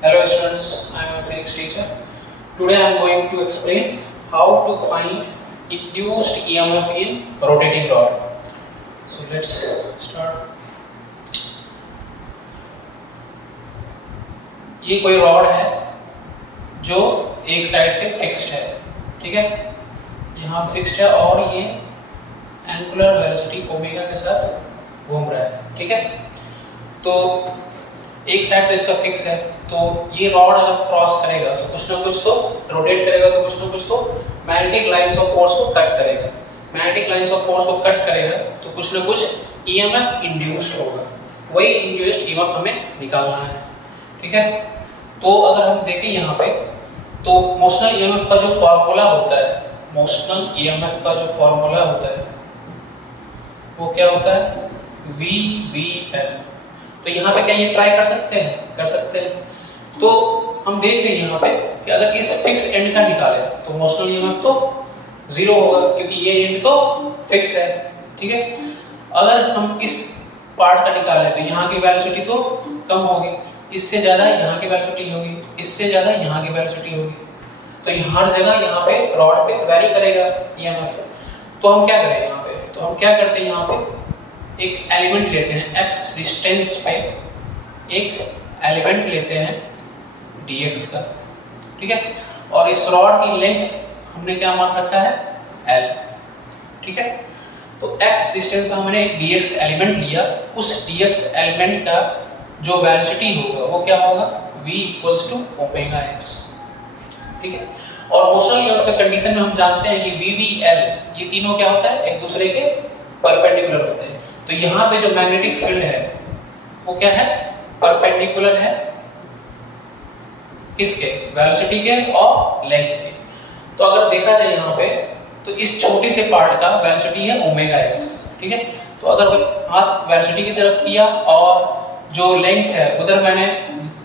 Hello students, I am a physics teacher. Today I am going to explain how to find induced EMF in rotating rod. So let's start. ये कोई rod है जो एक side से fixed है, ठीक है, यहाँ फिक्स्ड है और ये एंगुलर वेलोसिटी ओमेगा के साथ घूम रहा है, ठीक है। तो एक साइड तो इसका फिक्स है, तो ये रॉड अगर क्रॉस करेगा तो कुछ ना कुछ तो रोटेट करेगा, तो कुछ ना कुछ तो मैग्नेटिक लाइंस ऑफ फोर्स को कट करेगा। मैग्नेटिक लाइंस ऑफ फोर्स को कट करेगा तो कुछ ना कुछ ईएमएफ इंड्यूस्ड होगा, वही इंड्यूस्ड ईएमएफ हमें निकालना है, ठीक है। तो अगर हम देखें यहाँ पे, तो मोशनल ईएमएफ का जो फॉर्मूला होता है, मोशनल ईएमएफ का जो फॉर्मूला होता है वो क्या होता है, VBL। तो यहाँ पे क्या ये ट्राई कर सकते हैं? कर सकते हैं। तो हम देख रहे हैं यहाँ पे कि अगर इस फिक्स एंड का निकाले तो मोशनल ईएमएफ तो जीरो होगा, क्योंकि ये एंड तो फिक्स है, ठीक है। अगर हम इस पार्ट का निकालें तो यहाँ की वेलोसिटी तो कम होगी, इससे ज़्यादा यहाँ की वेलोसिटी होगी, इससे ज़्यादा यहाँ की वेलोसिटी होगी, तो ये हर जगह यहाँ पे रॉड पे वेरी करेगा ईएमएफ। तो हम क्या करें यहाँ पे, तो हम क्या करते हैं, यहाँ पे एक एलिमेंट लेते हैं, x डिस्टेंस पे एक एलिमेंट लेते हैं dx का, ठीक है। और इस रॉड की लेंथ हमने क्या मान रखा है, l, ठीक है। तो x डिस्टेंस पे हमने एक dx एलिमेंट लिया, उस dx एलिमेंट का जो वेलोसिटी होगा वो क्या होगा, v equals to omega x, ठीक है। और मोशनल ईएमएफ के कंडीशन में हम जानते हैं कि VVL ये तीनों क्या होता है, एक दूसरे के परपेंडिकुलर होते हैं। तो यहाँ पे जो मैग्नेटिक फील्ड है वो क्या है, परपेंडिकुलर है किसके, वेलोसिटी के और लेंथ के। तो अगर देखा जाए यहाँ पे, तो इस छोटे से पार्ट का वेलोसिटी है ओमेगा x, ठीक है। तो अगर हाथ वेलोसिटी की तरफ किया और जो लेंथ है उधर मैंने,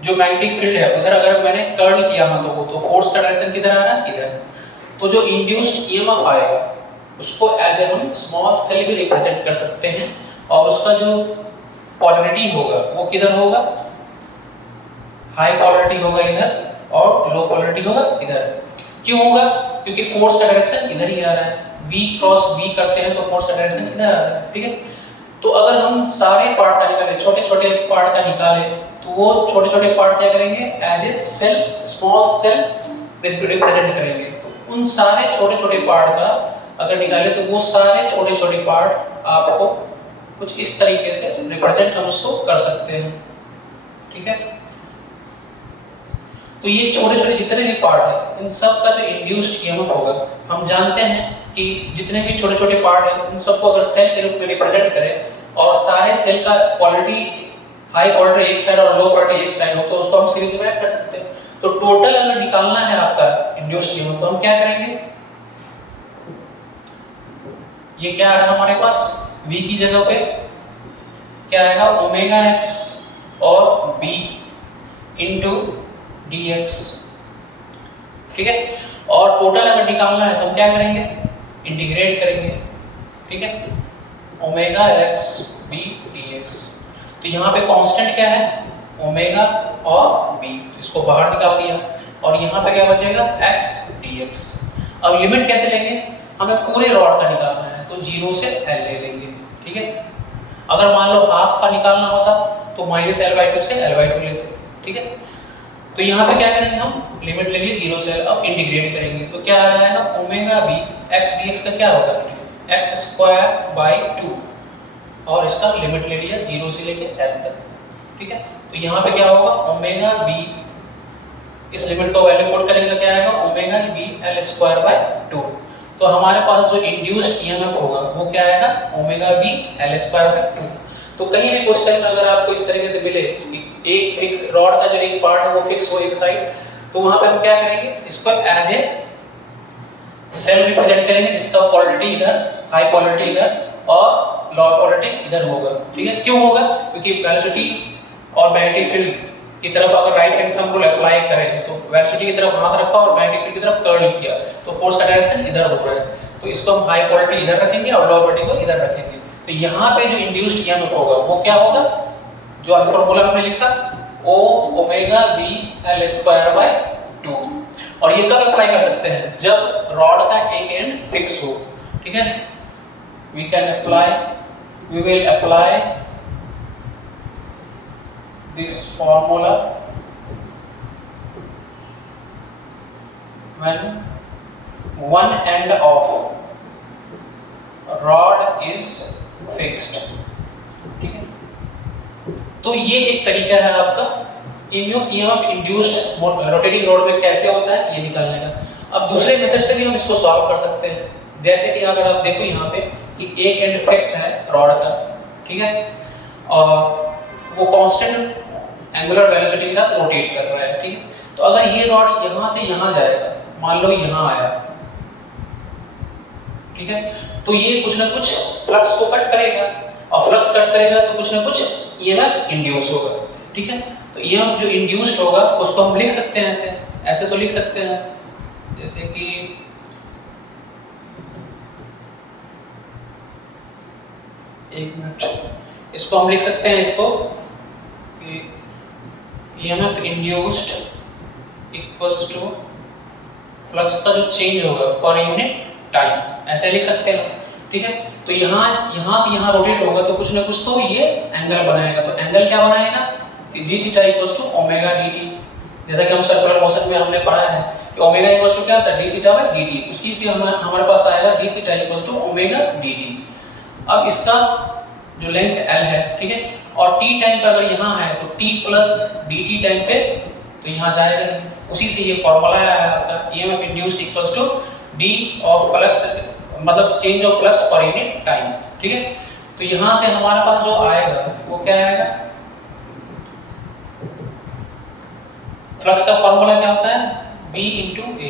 जो मैग्नेटिक फील्ड है उधर अगर मैंने कर्ल किया हाथों को, तो फोर्स का डायरेक्शन किधर आ रहा है, इधर। तो जो इंड्यूस्ड ईएमएफ आएगा उसको एज ए हम स्मॉल सेल भी रिप्रेजेंट कर सकते हैं, और उसका जो पोलैरिटी होगा वो किधर होगा, हाई पोलैरिटी होगा इधर और लो पोलैरिटी होगा इधर। क्यों होगा, क्योंकि फोर्स का डायरेक्शन इधर ही आ रहा है, V क्रॉस V करते हैं तो फोर्स का डायरेक्शन इधर आ रहा है, ठीक है। तो अगर हम सारे पार्ट का निकालें, छोटे छोटे पार्ट का निकालें, तो वो छोटे छोटे पार्ट क्या करेंगे, as a cell, small cell represent करेंगे। तो उन सारे छोटे छोटे पार्ट का अगर निकाले तो वो सारे छोटे छोटे पार्ट आपको कुछ इस तरीके से रिप्रेजेंट हम उसको कर सकते हैं, ठीक है। तो ये छोटे छोटे जितने भी पार्ट है इन सब का जो इंड्यूस्ड ईएमएफ होगा, हम जानते हैं कि जितने भी छोटे छोटे पार्ट है उन सबको अगर सेल के रूप में रिप्रेजेंट करें और सारे सेल का क्वालिटी हाई क्वालिटी एक साइड और लो क्वालिटी एक साइड हो, तो उसको हम सीरीज में ऐड कर सकते हैं। तो टोटल अगर निकालना है आपका इंड्यूस्ड ईएमएफ तो हम क्या करेंगे, ये क्या आ रहा है हमारे पास, V की जगह पे क्या आएगा, ओमेगा x और B इंटू dx, ठीक है। और टोटल अगर निकालना है तो हम क्या करेंगे, इंटीग्रेट करेंगे, ठीक है, ओमेगा x B dx। तो यहाँ पे कांस्टेंट क्या है, ओमेगा और B, इसको बाहर निकाल दिया, और यहाँ पे क्या बचेगा, x dx। अब लिमिट कैसे लेंगे, हमें पूरे रॉड का निकालना है तो 0 से L ले लेंगे, ठीक है। अगर मान लो हाफ का निकालना होता तो -L/2 से L/2 लेते, ठीक है। तो यहाँ पे क्या करेंगे, हम लिमिट ले लिए 0 से L, अब इंटीग्रेट करेंगे तो क्या आ जाएगा, ओमेगा B x dx का क्या होगा, x²/2, और इसका लिमिट ले लिया 0 से लेके L तक, ठीक है। तो यहाँ पे क्या होगा, ओमेगा B, इस लिमिट को वैल्यू पुट करेंगे तो क्या आएगा, ओमेगा B L²/2। तो हमारे पास जो इंड्यूस्ड ईएमएफ होगा वो क्या आएगा, ओमेगा B L²/2। तो कहीं भी क्वेश्चन में अगर आपको इस तरीके से मिले एक फिक्स रॉड का जो एक पार्ट है वो फिक्स हो एक साइड, तो वहां पे हम क्या करेंगे, इसको एज ए सेल रिप्रेजेंट करेंगे जिसका क्वालिटी इधर, हाई क्वालिटी इधर और लो क्वालिटी इधर होगा, ठीक है। क्यों होगा, क्योंकि वेलोसिटी और मैग्नेटिक फील्ड की तरफ अगर right hand thumb rule apply करें तो वेलोसिटी की तरफ हाथ रखा और मैग्नेटिक फील्ड की तरफ कर्ल किया तो फोर्स का डायरेक्शन इधर हो रहा है, तो इसको हम हाई क्वालिटी इधर रखेंगे और लो क्वालिटी को इधर रखेंगे। तो यहाँ पे जो इंड्यूस्ड ईएमएफ होगा वो क्या होगा, जो फॉर्मूला हमने लिखा O omega B L square by 2। और ये कब अप्लाई कर सकते हैं? जब रॉड का एक एंड फिक्स हो, ठीक है। We will apply this formula when one end of rod is fixed, ठीक है। तो ये एक तरीका है आपका EMF इंड्यूस्ड रोटेटिंग रोड में कैसे होता है ये निकालने का। अब दूसरे मेथड से भी हम इसको सॉल्व कर सकते हैं, जैसे कि अगर आप देखो यहाँ पे कि एक एंड फिक्स है रॉड का, ठीक है, और वो कांस्टेंट एंगुलर वेलोसिटी के साथ रोटेट कर रहा है, ठीक है। तो अगर ये रॉड यहाँ से यहाँ जाएगा, मान लो यहाँ आया, ठीक है, तो ये कुछ ना कुछ फ्लक्स को कट करेगा, और फ्लक्स कट करेगा तो कुछ ना कुछ EMF इंड्यूस होगा, ठीक है। तो EMF जो इंड्यूस्ड होगा उसको हम लिख सकते हैं ऐसे तो लिख सकते हैं, जैसे कि एक मिनट, इसको हम लिख सकते हैं इसको कि EMF induced equals to flux का जो चेंज होगा पर यूनिट टाइम, ऐसे लिख सकते हैं, ठीक है। तो यहाँ से यहाँ रोटेट होगा तो कुछ ना कुछ तो ये एंगल बनाएगा, तो एंगल क्या बनाएगा? d theta equals to omega dt, जैसा कि हम सर्कुलर मोशन में हमने पढ़ा है कि ओमेगा इक्वल्स टू क्या होता है? d थीटा बाय dt, उसी से हमारे पास आएगा d theta equals to omega dt। अब इसका जो लेंथ l है, ठीक है, और t टाइम पे अगर यहाँ है तो t प्लस dt टाइम पे तो यहाँ जाएगा, उसी से ये फॉर्मूला है आपका EMF induced equals to d of flux, मतलब change of flux per unit time, ठीक है। तो यहाँ से हमारे पास जो आएगा वो क्या आएगा? फ्लक्स का फॉर्मूला क्या होता है? b into A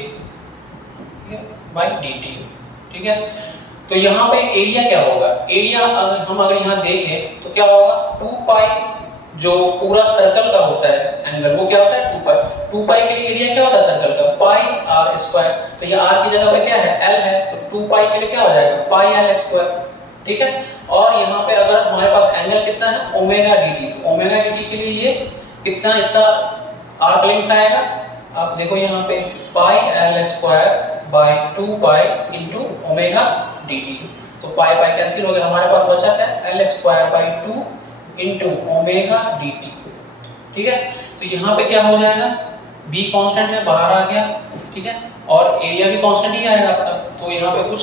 by dt, ठीक है। तो यहाँ पे एरिया क्या होगा? एरिया अगर यहाँ देखें तो क्या होगा? 2 पाई जो पूरा सर्कल का होता है एंगल, वो क्या होता है? 2 पाई। 2 पाई के लिए एरिया क्या होता है सर्कल का? पाई आर स्क्वायर। तो ये आर की जगह पे क्या है? एल है, तो 2 पाई के लिए क्या हो जाएगा? पाई एल स्क्वायर, ठीक है। और यहाँ पे अगर हमारे पास एंगल कितना है? ओमेगा dt, तो ओमेगा dt के लिए ये कितना इसका आर्क लेंथ आएगा? आप देखो यहाँ पे pi L square by 2 pi into omega dt, तो पाई पाई कैंसिल हो गया, हमारे पास बचा क्या? L square by 2 into omega dt, ठीक है। तो यहाँ पे क्या हो जाएगा? b कांस्टेंट है, बाहर आ गया, ठीक है, और एरिया भी कांस्टेंट ही आएगा आपका, तो यहाँ पे कुछ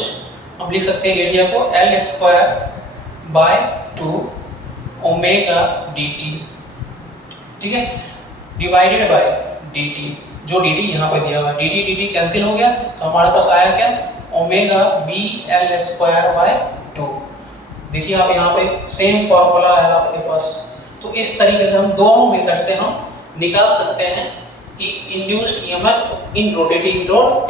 हम लिख सकते हैं एरिया को L square by 2 omega dt, ठीक है, डिवाइडेड बाय dt, जो dt यहाँ पे दिया हुआ है, dt कैंसिल हो गया, तो हमारे पास आया क्या? Omega B L square by 2। देखिए आप यहाँ पे सेम फॉर्मूला है आपके पास। तो इस तरीके से हम दोनों मेथड से हम निकाल सकते हैं कि induced EMF in rotating road